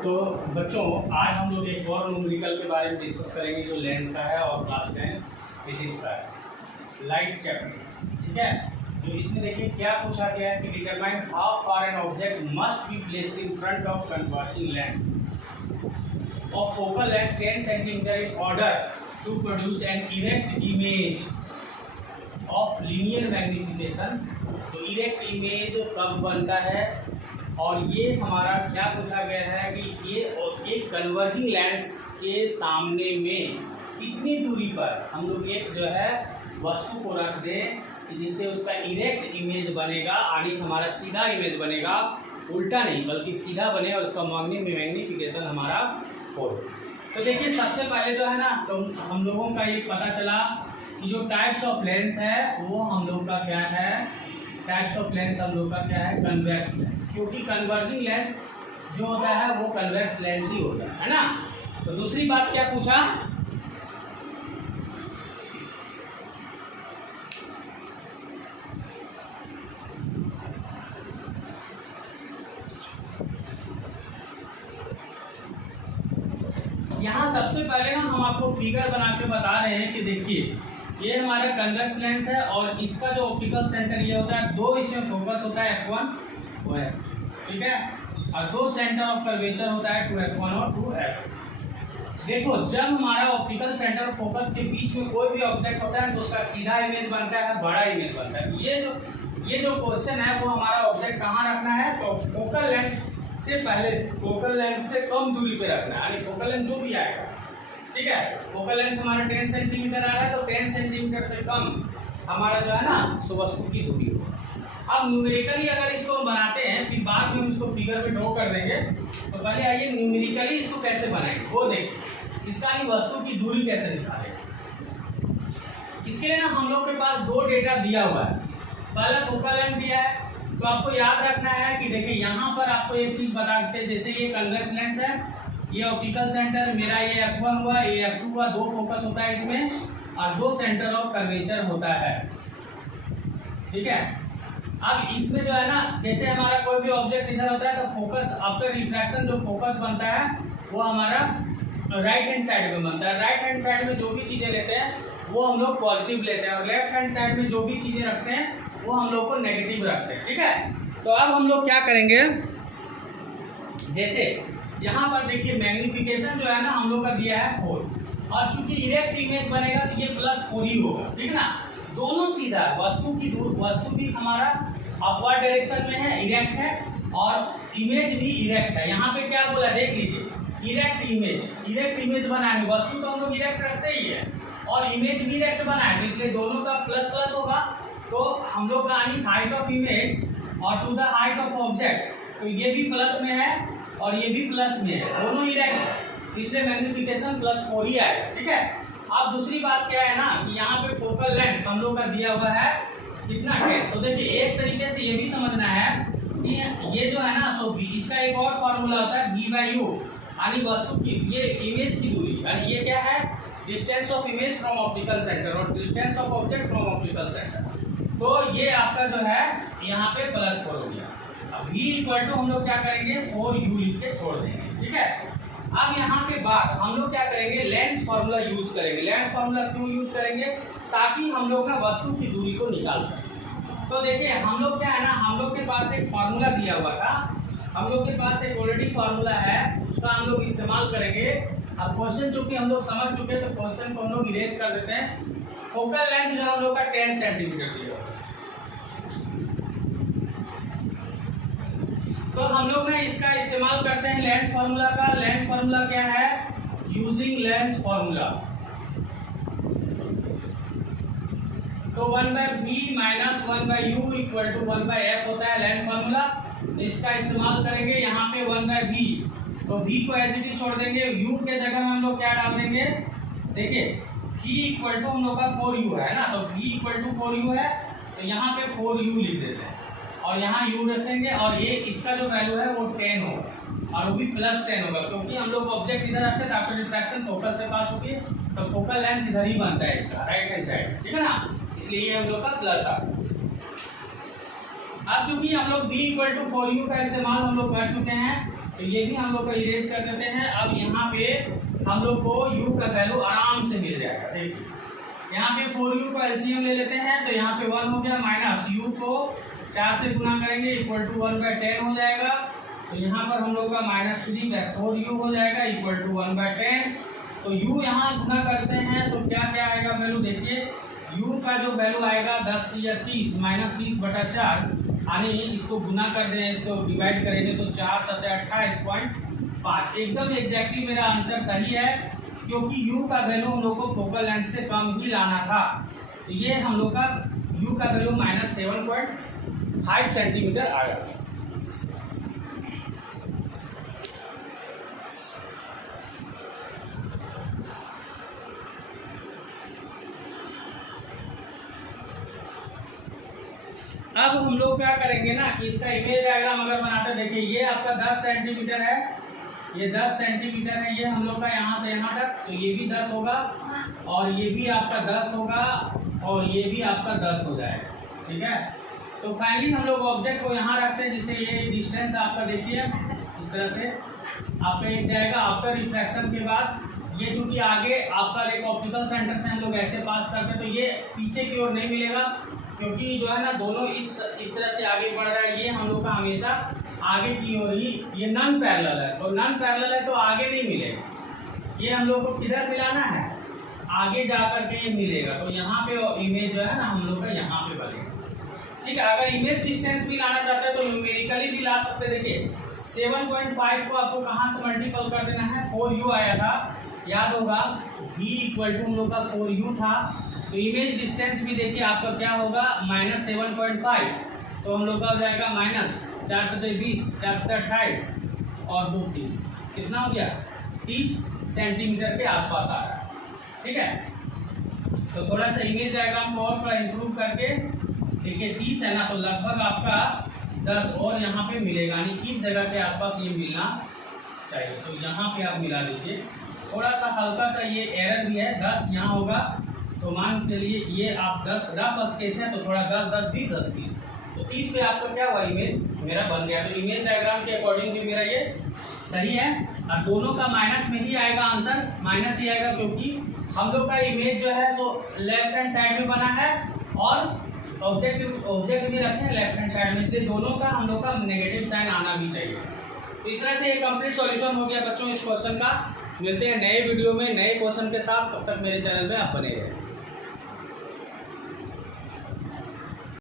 तो बच्चों आज हम लोग एक और न्यूमेरिकल के बारे में डिस्कस करेंगे जो लेंस का है और क्लास 10 फिजिक्स का है, लाइट चैप्टर। ठीक है, तो इसमें देखिए क्या पूछा गया है कि determine how far an object must be placed in front of converging lens of focal length 10 centimeter in order to produce an erect image of linear magnification. तो इरेक्ट इमेज कब बनता है, और ये हमारा क्या पूछा गया है कि ये एक कन्वर्जिंग लेंस के सामने में कितनी दूरी पर हम लोग एक जो है वस्तु को रख दें कि जिससे उसका इरेक्ट इमेज बनेगा, यानी हमारा सीधा इमेज बनेगा, उल्टा नहीं बल्कि सीधा बने और उसका मैग्निफिकेशन हमारा 4। तो देखिए सबसे पहले जो है ना, तो हम लोगों का ये पता चला कि जो टाइप्स ऑफ लेंस है वो हम लोग का क्या है, टाइप्स ऑफ लेंस हम लोग का क्या है, कन्वेक्स लेंस। क्योंकि कन्वर्जिंग लेंस जो होता है वो कन्वेक्स लेंस ही होता है ना। तो दूसरी बात क्या पूछा, यहाँ सबसे पहले ना हम आपको फिगर बना के बता रहे हैं कि देखिए ये हमारा कन्वेक्स लेंस है और इसका जो ऑप्टिकल सेंटर ये होता है, दो इसमें फोकस होता है F1 वो है, ठीक है, और दो सेंटर ऑफ कर्वेचर होता है 2F1 और 2F। देखो जब हमारा ऑप्टिकल सेंटर और फोकस के बीच में कोई भी ऑब्जेक्ट होता है तो उसका सीधा इमेज बनता है, बड़ा इमेज बनता है। ये जो क्वेश्चन है वो हमारा ऑब्जेक्ट कहाँ रखना है, तो फोकल लेंथ से पहले, फोकल लेंथ से कम दूरी पे रखना है, यानी फोकल लेंथ जो भी आएगा, ठीक है, फोकल लेंथ हमारा 10 सेंटीमीटर आ रहा है तो 10 सेंटीमीटर से कम हमारा जो है ना सो वस्तु की दूरी हो। अब न्यूमेरिकली अगर इसको हम बनाते हैं, फिर बाद में हम इसको फिगर में ड्रॉ कर देंगे, तो पहले आइए न्यूमेरिकली इसको कैसे बनाएंगे वो देखिए, इसका ही वस्तु की दूरी कैसे निकालेंगे। इसके लिए ना हम लोग के पास दो डेटा दिया हुआ है, पहला फोकल लेंथ दिया है, तो आपको याद रखना है कि देखिए यहाँ पर आपको एक चीज़ बता देते हैं, जैसे ये कन्वेक्स लेंस है, ये ऑप्टिकल सेंटर मेरा ये F1 हुआ, ये F2 हुआ, दो फोकस होता है इसमें और दो सेंटर ऑफ कर्वेचर होता है, ठीक है। अब इसमें जो है ना, जैसे हमारा कोई भी ऑब्जेक्ट इधर होता है तो फोकस आफ्टर रिफ्रैक्शन जो फोकस बनता है वो हमारा राइट हैंड साइड में बनता है। राइट हैंड साइड में जो भी चीज़ें लेते हैं वो हम लोग पॉजिटिव लेते हैं और लेफ्ट हैंड साइड में जो भी चीज़ें रखते हैं वो हम लोग को नेगेटिव रखते हैं, ठीक है। तो अब हम लोग क्या करेंगे, जैसे यहाँ पर देखिए मैग्निफिकेशन जो है ना हम लोग का दिया है 4, और चूंकि इरेक्ट इमेज बनेगा तो ये +4 ही होगा, ठीक ना। दोनों सीधा, वस्तु भी हमारा अपवर्ड डायरेक्शन में है, इरेक्ट है, और इमेज भी इरेक्ट है। यहाँ पे क्या बोला देख लीजिए, इरेक्ट इमेज बनाए, वस्तु तो हम लोग इरेक्ट रखते ही है और इमेज भी इरेक्ट बनाए, तो इसलिए दोनों का प्लस होगा। तो हम लोग का यानी हाइट ऑफ इमेज और to the height of object, तो ये भी प्लस में है और ये भी प्लस में है, दोनों इरेक्ट है, इसलिए मैग्निफिकेशन +4 ही आएगा, ठीक है। अब दूसरी बात क्या है ना कि यहाँ पे फोकल लेंथ हम लोग का दिया हुआ है कितना 10। तो देखिए एक तरीके से ये भी समझना है कि ये जो है ना, तो इसका एक और फार्मूला होता है V/U, यानी वस्तु की ये इमेज की दूरी, यानी ये क्या है, distance of image from optical centre और distance of object from optical centre. तो ये आपका जो है यहाँ पे +4 हो गया। अब V = हम लोग क्या करेंगे, 4U लिख के छोड़ देंगे, ठीक है। अब यहाँ के बाद हम लोग क्या करेंगे, लेंस फार्मूला यूज करेंगे। लेंस फार्मूला क्यों यूज करेंगे, ताकि हम लोग ना वस्तु की दूरी को निकाल सकें। तो देखिए हम लोग क्या है ना, हम लोग के पास एक फार्मूला दिया हुआ था, हम लोग के पास एक ऑलरेडी फार्मूला है, उसका हम लोग इस्तेमाल करेंगे। अब क्वेश्चन चूंकि हम लोग समझ चुके हैं तो क्वेश्चन को हम लोग इरेज कर देते हैं। फोकल लेंथ जो हम लोग का 10 सेंटीमीटर दिया हुआ है, तो हम लोग ना इसका इस्तेमाल करते हैं लेंस फार्मूला का। लेंस फार्मूला क्या है, यूजिंग लेंस फार्मूला, तो 1/v - 1/u = 1/f होता है लेंस फार्मूला। इसका इस्तेमाल करेंगे यहाँ पे 1/v, तो v को एज इट इज छोड़ देंगे, u के जगह में हम लोग क्या डाल देंगे, देखिए v = हम लोग का 4u है ना, तो v = 4u है, तो यहाँ पे 4u लिख देते हैं और यहाँ u रखेंगे, और ये इसका जो वैल्यू है वो 10 होगा और वो भी +10 होगा, क्योंकि हम लोग ऑब्जेक्ट इधर रखते हैं, आफ्टर रिफ्रैक्शन फोकस से पास होती है, तो फोकल लेंथ इधर ही बनता है इसका, राइट हैंड साइड, ठीक है ना, इसलिए ये हम लोग का प्लस आ गया। अब चूंकि हम लोग v = 4u का इस्तेमाल हम लोग कर चुके हैं, तो ये भी हम लोग को इरेज कर देते हैं। अब यहाँ पे हम लोग को u का वैल्यू आराम से मिल जाएगा। देखिए यहाँ पे 4u का एलसीएम ले लेते हैं, तो यहाँ पे 1 हो गया, माइनस u को 4 से गुना करेंगे इक्वल टू 1/10 हो जाएगा। तो यहाँ पर हम लोग का -3/4u हो जाएगा इक्वल टू 1/10। तो u यहाँ गुना करते हैं तो क्या क्या आएगा वैल्यू देखिए, u का जो वैल्यू आएगा 10 या 30 -30/4, यानी इसको गुना कर दें, इसको डिवाइड करेंगे तो 4 7 28.5। एकदम एग्जैक्टली मेरा आंसर सही है, क्योंकि u का वैल्यू हम लोग को फोकल लेंथ से कम ही लाना था। तो ये हम लोग का u का वैल्यू -7.5 सेंटीमीटर आया। अब हम लोग क्या करेंगे ना कि इसका इमेज डायग्राम अगर बनाते, देखिए ये आपका 10 सेंटीमीटर है, ये 10 सेंटीमीटर है, ये हम लोग का यहाँ से यहाँ तक, तो ये भी 10 होगा और ये भी आपका 10 होगा और ये भी आपका 10 हो जाएगा। ठीक है, तो फाइनली हम लोग ऑब्जेक्ट को यहाँ रखते हैं, जिससे ये डिस्टेंस आपका देखिए इस तरह से आपका एक जाएगा। आफ्टर रिफ्रैक्शन के बाद ये चूँकि आगे आपका एक ऑप्टिकल सेंटर से हम लोग ऐसे पास करते हैं, तो ये पीछे की ओर नहीं मिलेगा, क्योंकि जो है ना दोनों इस तरह से आगे बढ़ रहा है। ये हम लोग का हमेशा आगे की ओर ही, ये नॉन पैरेलल है, तो नॉन पैरेलल है तो आगे नहीं मिलेगा। ये हम लोग को किधर मिलाना है, आगे जा करके ये मिलेगा। तो यहाँ पे इमेज जो है ना हम लोग का यहाँ पे बनेगा। ठीक है, अगर इमेज डिस्टेंस भी लाना चाहते हैं तो न्यूमेरिकली भी ला सकते हैं। देखिए 7.5 को आपको कहाँ से मल्टीपल कर देना है, 4u आया था, याद होगा v इक्वल टू हम लोग का 4u था। तो इमेज डिस्टेंस भी देखिए आपका क्या होगा -7.5, तो हम लोग का हो जाएगा -4 × 20 4 × 28 और 2 30, कितना हो गया 30 सेंटीमीटर के आसपास आ रहा है। ठीक है, तो थोड़ा सा इमेज डायग्राम को और थोड़ा इम्प्रूव करके देखिए 30 है ना, तो लगभग आपका 10 और यहाँ पे मिलेगा, यानी इस जगह के आसपास ये मिलना चाहिए। तो यहाँ पे आप मिला दीजिए। थोड़ा सा हल्का सा ये एरर भी है, 10 यहाँ होगा, तो मान के लिए ये आप 10 रफ स्केच है, तो थोड़ा 10 10 20 10 30, तो 30 पे आपका क्या हुआ, इमेज मेरा बन गया। तो इमेज डायग्राम के अकॉर्डिंग भी मेरा ये सही है, और दोनों का माइनस में ही आएगा आंसर, माइनस ही आएगा, क्योंकि हम लोग का इमेज जो है तो लेफ्ट हैंड साइड में बना है और ऑब्जेक्ट भी रखे हैं लेफ्ट हैंड साइड में, इसलिए दोनों का हम लोग का नेगेटिव साइन आना भी चाहिए। तो इस तरह से ये कंप्लीट सॉल्यूशन हो गया बच्चों इस क्वेश्चन का। मिलते हैं नए वीडियो में नए क्वेश्चन के साथ, तब तक मेरे चैनल में आप बने रहें।